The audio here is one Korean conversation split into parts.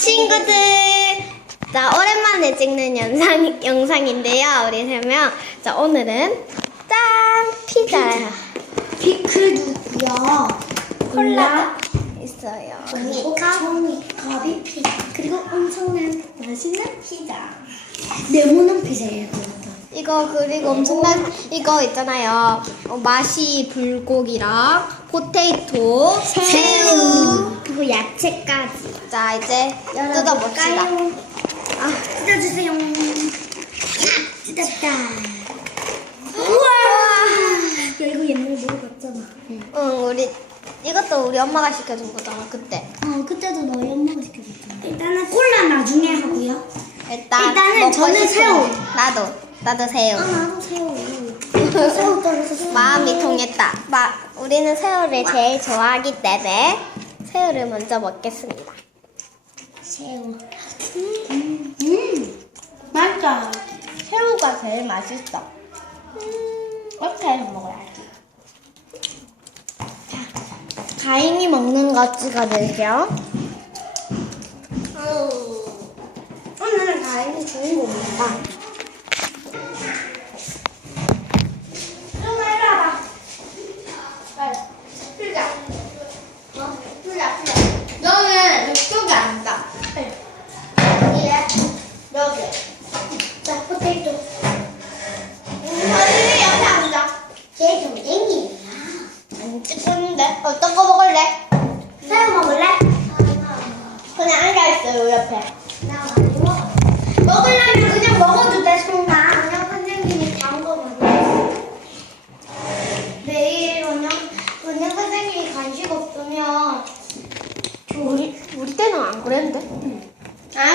친구들, 자 오랜만에 찍는 영상인데요. 우리 세 명. 자 오늘은 짠 피자야. 피클두고요. 콜라 있어요. 그리고 가비 피자. 그리고 엄청난 맛있는 피자. 네모난 피자예요. 그것도. 이거 그리고 엄청난 이거 있잖아요. 맛이 불고기랑 포테이토, 새우. 그리고 야채까지. 자 이제 뜯어봅시다. 뜯어주세요. 뜯었다. 우와. 야 이거 옛날에 먹어봤잖아. 응 우리 이것도 우리 엄마가 시켜준 거잖아 그때. 그때도 너희 엄마가 시켜줬잖아. 일단은 콜라 나중에 하고요. 일단은 먹고 저는 싶은 새우. 나도 새우. 나도 새우. 새우 떨어서 새우. 마음이 통했다. 우리는 새우를 제일 좋아하기 때문에 새우를 먼저 먹겠습니다. 새우. 맛있다. 새우가 제일 맛있어. 이렇게 해서 먹어야지. 가인이 먹는 거 찍어줄게요. 오늘은 가인이 주인공입니다. 누나 이리 와봐. 풀자. 풀자. 너는 이쪽에 앉아. 여기에. 여기. 자, 포테이토. 선생님 옆에 앉아. 제 동생이야. 안 찍고 있는데 어떤 거 먹을래? 새우 먹을래? 그냥 앉아있어요 옆에. 나 많이 먹어. 먹으려면 그냥 먹어도 돼, 송나. 그냥 선생님이 단 거 먹어. 내일 그냥 선생님이 간식 없으면 우리 때는 안 그랬는데?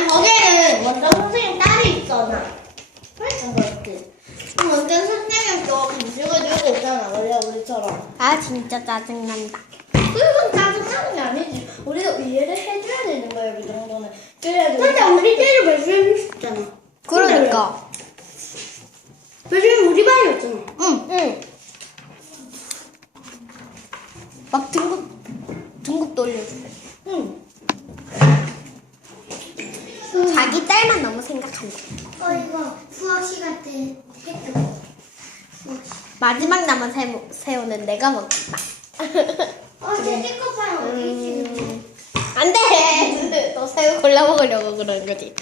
거기에는 원장 선생님 딸이 있잖아. 그래서 그렇지. 원장 선생님 또 간식을 들고 있잖아 원래 우리처럼. 아 진짜 짜증난다. 그건 짜증나는 게 아니지. 우리가 이해를 해줘야 되는 거야, 이 정도는. 근데 우리 때를 발표하고 싶잖아. 그러니까. 발표는 우리 반이었잖아. 응. 막 등급 돌려주고. 응. 자기 딸만 너무 생각한다. 이거 수학 시간 때 했던 마지막 남은 새우는 내가 먹겠다. 제 티커파는 어디 있지? 안 돼! 너 새우 골라 먹으려고 그러는 거지.